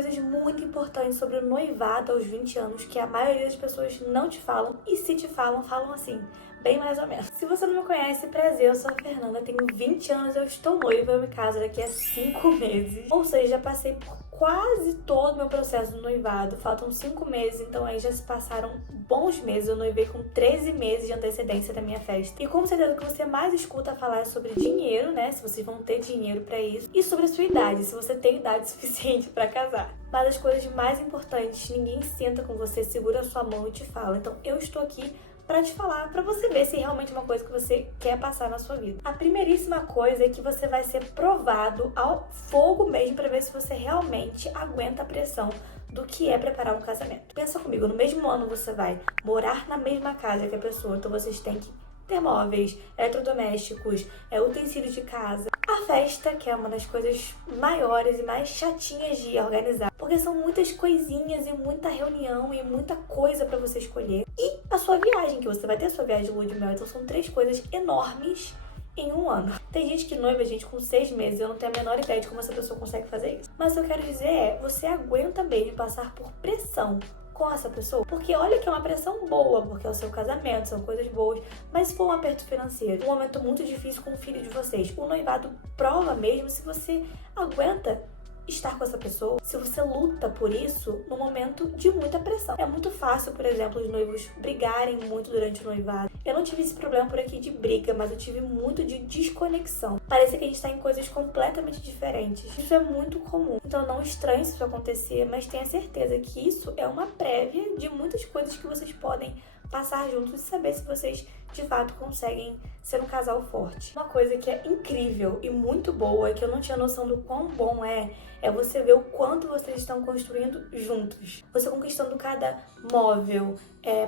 coisas muito importantes sobre o noivado aos 20 anos que a maioria das pessoas não te falam, e se te falam, falam assim, bem mais ou menos. Se você não me conhece, prazer, eu sou a Fernanda, tenho 20 anos, eu estou noiva, eu me caso daqui a 5 meses. Ou seja, já passei por quase todo o meu processo do noivado, faltam 5 meses, então aí já se passaram bons meses. Eu noivei com 13 meses de antecedência da minha festa. E com certeza o que você mais escuta falar é sobre dinheiro, né, se vocês vão ter dinheiro pra isso, e sobre a sua idade, se você tem idade suficiente pra casar. Mas as coisas mais importantes, ninguém senta com você, segura a sua mão e te fala. Então eu estou aqui pra te falar, pra você ver se realmente é uma coisa que você quer passar na sua vida. A primeiríssima coisa é que você vai ser provado ao fogo mesmo pra ver se você realmente aguenta a pressão do que é preparar um casamento. Pensa comigo, no mesmo ano você vai morar na mesma casa que a pessoa, então vocês têm que ter móveis, eletrodomésticos, utensílios de casa. A festa, que é uma das coisas maiores e mais chatinhas de organizar, porque são muitas coisinhas e muita reunião e muita coisa pra você escolher. E a sua viagem, que você vai ter a sua viagem de lua de mel, então são 3 coisas enormes em um ano. Tem gente que noiva, gente, com 6 meses, eu não tenho a menor ideia de como essa pessoa consegue fazer isso. Mas o que eu quero dizer é, você aguenta mesmo passar por pressão com essa pessoa? Porque olha que é uma pressão boa, porque é o seu casamento, são coisas boas, mas se for um aperto financeiro, um momento muito difícil com o filho de vocês, o noivado prova mesmo se você aguenta estar com essa pessoa, se você luta por isso no momento de muita pressão. É muito fácil, por exemplo, os noivos brigarem muito durante o noivado. Eu não tive esse problema por aqui de briga, mas eu tive muito de desconexão. Parece que a gente tá em coisas completamente diferentes. Isso é muito comum. Então não estranhe se isso acontecer, mas tenha certeza que isso é uma prévia de muitas coisas que vocês podem passar juntos e saber se vocês de fato conseguem ser um casal forte. Uma coisa que é incrível e muito boa, que eu não tinha noção do quão bom é você ver o quanto vocês estão construindo juntos. Você conquistando cada móvel,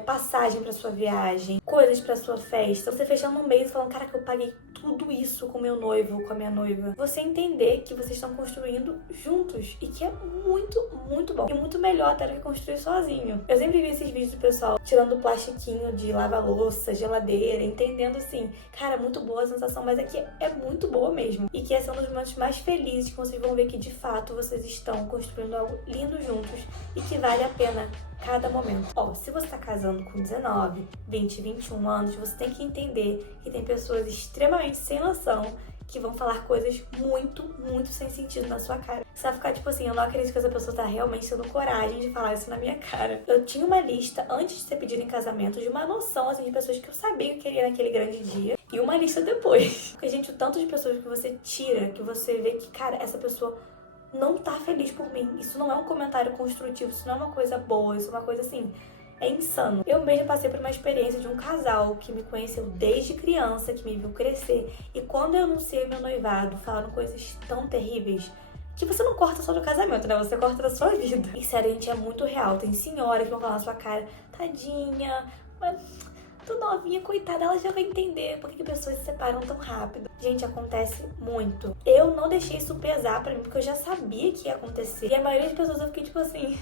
passagem pra sua viagem, coisas pra sua festa. Você fechando um mês e falando, cara, que eu paguei tudo isso com meu noivo, com a minha noiva. Você entender que vocês estão construindo juntos e que é muito, muito bom. E muito melhor até do que construir sozinho. Eu sempre vi esses vídeos do pessoal tirando o plastiquinho de lava-louça, geladeira, entendendo assim, cara, muito boa a sensação, mas é que é muito boa mesmo. E que esse é um dos momentos mais felizes que vocês vão ver que de fato vocês estão construindo algo lindo juntos e que vale a pena cada momento. Ó, se você tá casando com 19, 20, 21 anos, você tem que entender que tem pessoas extremamente sem noção que vão falar coisas muito, muito sem sentido na sua cara. Você vai ficar tipo assim, eu não acredito que essa pessoa tá realmente tendo coragem de falar isso na minha cara. Eu tinha uma lista, antes de ser pedido em casamento, de uma noção, assim, de pessoas que eu sabia que eu queria naquele grande dia. E uma lista depois. Porque, gente, o tanto de pessoas que você tira, que você vê que, cara, essa pessoa não tá feliz por mim. Isso não é um comentário construtivo, isso não é uma coisa boa, isso é uma coisa assim... É insano. Eu mesma passei por uma experiência de um casal que me conheceu desde criança, que me viu crescer. E quando eu anunciei meu noivado, falaram coisas tão terríveis que você não corta só do casamento, né? Você corta da sua vida. E sério, gente, é muito real. Tem senhora que vão falar na sua cara, tadinha, mas... tô novinha, coitada, ela já vai entender por que pessoas se separam tão rápido. Gente, acontece muito. Eu não deixei isso pesar pra mim, porque eu já sabia que ia acontecer. E a maioria das pessoas eu fiquei tipo assim,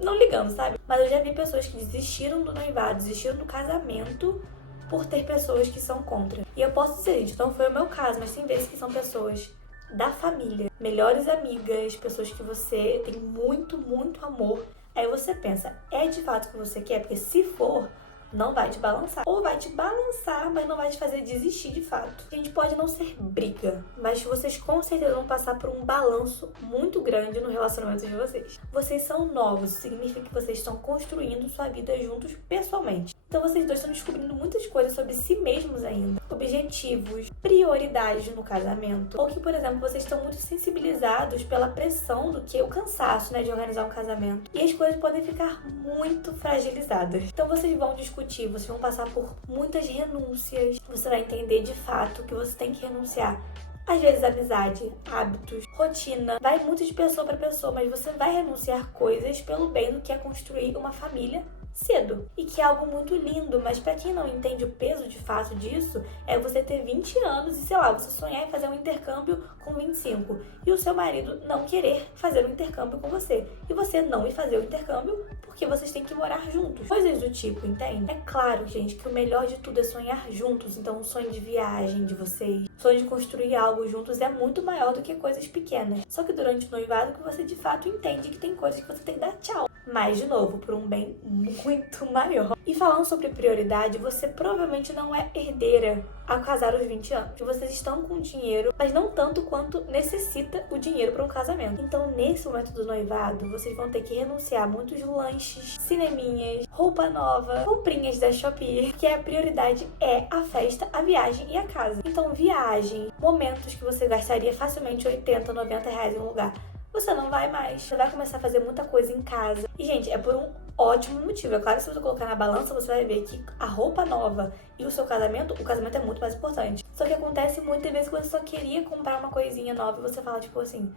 não ligando, sabe? Mas eu já vi pessoas que desistiram do noivado, desistiram do casamento por ter pessoas que são contra. E eu posso dizer, gente, não foi o meu caso, mas tem vezes que são pessoas da família, melhores amigas, pessoas que você tem muito, muito amor. Aí você pensa, é de fato o que você quer? Porque se for, não vai te balançar. Ou vai te balançar, mas não vai te fazer desistir de fato. A gente pode não ser briga, mas vocês com certeza vão passar por um balanço muito grande no relacionamento de vocês. Vocês são novos, significa que vocês estão construindo sua vida juntos pessoalmente. Então vocês dois estão descobrindo muitas coisas sobre si mesmos ainda. Objetivos, prioridades no casamento. Ou que, por exemplo, vocês estão muito sensibilizados pela pressão do que o cansaço, né, de organizar um casamento. E as coisas podem ficar muito fragilizadas. Então vocês vão discutir, vocês vão passar por muitas renúncias. Você vai entender de fato que você tem que renunciar. Às vezes amizade, hábitos, rotina, vai muito de pessoa para pessoa, mas você vai renunciar coisas pelo bem do que é construir uma família cedo. E que é algo muito lindo, mas pra quem não entende o peso de fato disso, é você ter 20 anos e, sei lá, você sonhar em fazer um intercâmbio com 25 e o seu marido não querer fazer um intercâmbio com você. E você não ir fazer o intercâmbio porque vocês têm que morar juntos. Coisas do tipo, entende? É claro, gente, que o melhor de tudo é sonhar juntos. Então, o sonho de viagem de vocês, o sonho de construir algo juntos é muito maior do que coisas pequenas. Só que durante o noivado que você de fato entende que tem coisas que você tem que dar tchau. Mas, de novo, por um bem muito maior. E falando sobre prioridade, você provavelmente não é herdeira ao casar aos 20 anos. Vocês estão com dinheiro, mas não tanto quanto necessita o dinheiro para um casamento. Então, nesse momento do noivado, vocês vão ter que renunciar a muitos lanches, cineminhas, roupa nova, comprinhas da Shopee, porque a prioridade é a festa, a viagem e a casa. Então, viagem, momentos que você gastaria facilmente 80, 90 reais em um lugar, você não vai mais. Você vai começar a fazer muita coisa em casa. E, gente, é por um ótimo motivo. É claro que se você colocar na balança, você vai ver que a roupa nova e o seu casamento, o casamento é muito mais importante. Só que acontece muitas vezes que você só queria comprar uma coisinha nova e você fala, tipo assim,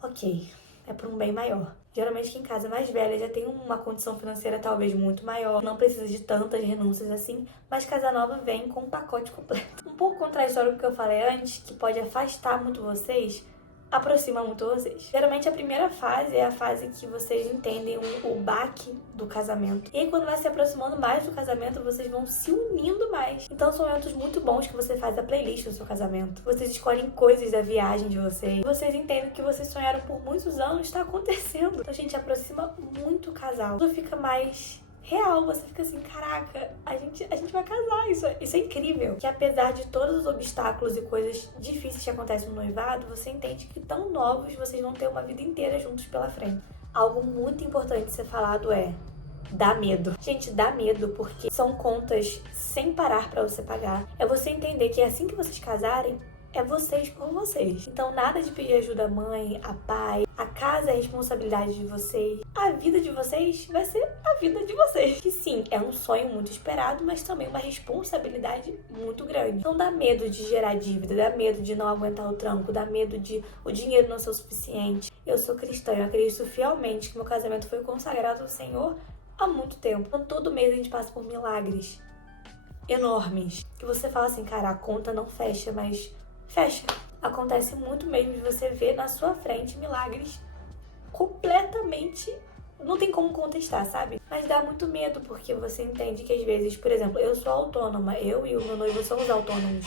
ok, é por um bem maior. Geralmente quem casa mais velha já tem uma condição financeira talvez muito maior, não precisa de tantas renúncias assim, mas casa nova vem com um pacote completo. Um pouco contraditório do que eu falei antes, que pode afastar muito vocês, aproxima muito vocês. Geralmente a primeira fase é a fase que vocês entendem o baque do casamento. E aí quando vai se aproximando mais do casamento, vocês vão se unindo mais. Então são momentos muito bons que você faz a playlist do seu casamento. Vocês escolhem coisas da viagem de vocês. Vocês entendem que vocês sonharam por muitos anos, está acontecendo. Então, gente, aproxima muito o casal. Tudo fica mais real, você fica assim, caraca, a gente vai casar, isso é incrível. Que apesar de todos os obstáculos e coisas difíceis que acontecem no noivado, você entende que tão novos vocês vão ter uma vida inteira juntos pela frente. Algo muito importante de ser falado é, dá medo. Gente, dá medo porque são contas sem parar pra você pagar. É você entender que assim que vocês casarem, é vocês por vocês. Então nada de pedir ajuda à mãe, a pai, a casa é a responsabilidade de vocês. A vida de vocês vai ser a vida de vocês. Que sim, é um sonho muito esperado, mas também uma responsabilidade muito grande. Então dá medo de gerar dívida, dá medo de não aguentar o tranco, dá medo de o dinheiro não ser o suficiente. Eu sou cristã, eu acredito fielmente que meu casamento foi consagrado ao Senhor há muito tempo. Então todo mês a gente passa por milagres enormes. Que você fala assim, cara, a conta não fecha, mas fecha. Acontece muito mesmo de você ver na sua frente milagres completamente, não tem como contestar, sabe? Mas dá muito medo porque você entende que às vezes, por exemplo, eu sou autônoma, eu e o meu noivo somos autônomos.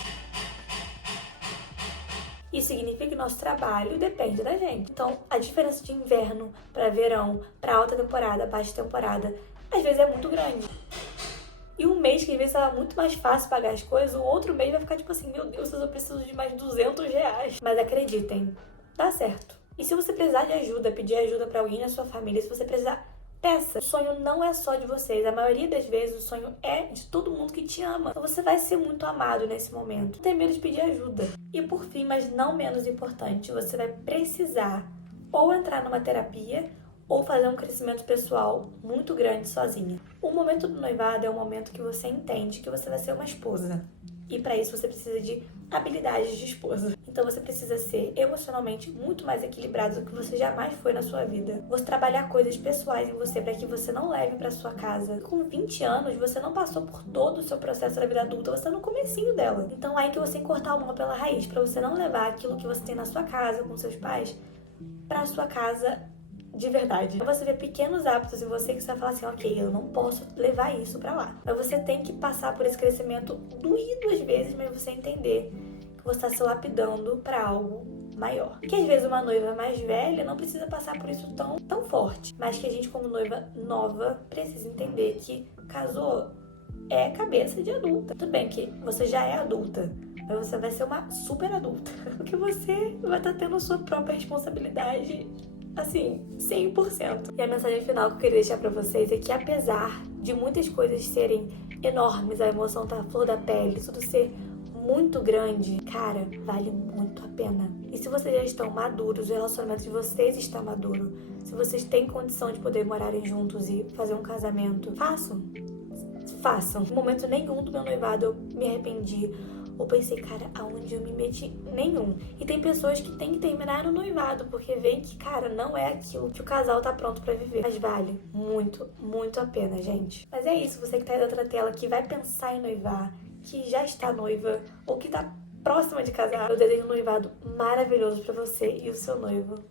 Isso significa que nosso trabalho depende da gente. Então, a diferença de inverno para verão, para alta temporada, baixa temporada, às vezes é muito grande. E um mês que às vezes era muito mais fácil pagar as coisas, o outro mês vai ficar tipo assim, meu Deus, eu preciso de mais 200 reais. Mas acreditem, dá certo. E se você precisar de ajuda, pedir ajuda pra alguém na sua família, se você precisar, peça. O sonho não é só de vocês. A maioria das vezes o sonho é de todo mundo que te ama. Então você vai ser muito amado nesse momento. Não tem medo de pedir ajuda. E por fim, mas não menos importante, você vai precisar ou entrar numa terapia ou fazer um crescimento pessoal muito grande sozinha. O momento do noivado é o momento que você entende que você vai ser uma esposa. E para isso você precisa de habilidades de esposa. Então você precisa ser emocionalmente muito mais equilibrado do que você jamais foi na sua vida. Você trabalhar coisas pessoais em você para que você não leve para sua casa. Com 20 anos, você não passou por todo o seu processo da vida adulta, você tá no comecinho dela. Então aí que você tem que cortar o mal pela raiz, para você não levar aquilo que você tem na sua casa com seus pais para sua casa de verdade. Você vê pequenos hábitos em você que você vai falar assim, ok, eu não posso levar isso pra lá. Mas você tem que passar por esse crescimento doído às vezes, mas você entender que você tá se lapidando pra algo maior. Que às vezes uma noiva mais velha não precisa passar por isso tão forte. Mas que a gente como noiva nova precisa entender que casou é cabeça de adulta. Tudo bem que você já é adulta, mas você vai ser uma super adulta. Porque você vai estar tendo a sua própria responsabilidade assim, 100%. E a mensagem final que eu queria deixar pra vocês é que apesar de muitas coisas serem enormes, a emoção tá à flor da pele, tudo ser muito grande, cara, vale muito a pena. E se vocês já estão maduros, o relacionamento de vocês está maduro, se vocês têm condição de poder morarem juntos e fazer um casamento, façam. Em momento nenhum do meu noivado eu me arrependi Ou pensei, cara, aonde eu me meti? Nenhum. E tem pessoas que têm que terminar no noivado, porque veem que, cara, não é aquilo que o casal tá pronto pra viver. Mas vale muito, muito a pena, gente. Mas é isso, você que tá aí da outra tela, que vai pensar em noivar, que já está noiva, ou que tá próxima de casar, eu desejo um noivado maravilhoso pra você e o seu noivo.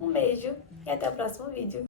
Um beijo e até o próximo vídeo.